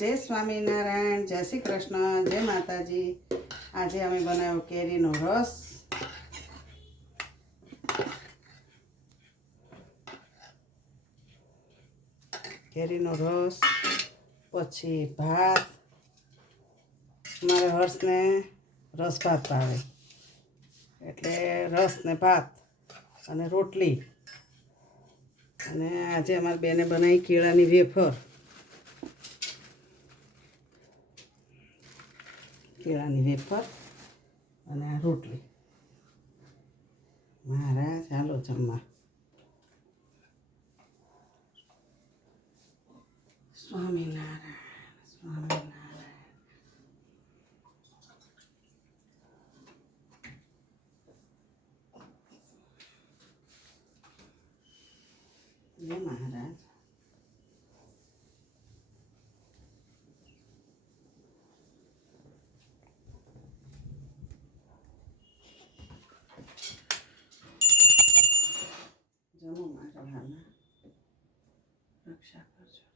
જય સ્વામિનારાયણ, જય શ્રી કૃષ્ણ, જય માતાજી. આજે અમે બનાવ્યો કેરીનો રસ. કેરીનો રસ, પછી ભાત. મારે હર્ષને રસ ભાત ભાવે, એટલે રસ ને ભાત અને રોટલી. અને આજે અમારી બેને બનાવી કેળાની વેફર. કેળાની વેફર અને આ રોટલી. મારા ચાલો જમવા. સ્વામિનારાયણ, સ્વામિનારાયણ. જય મહારાજ. જમો મારા ભાના, રક્ષા કરજો.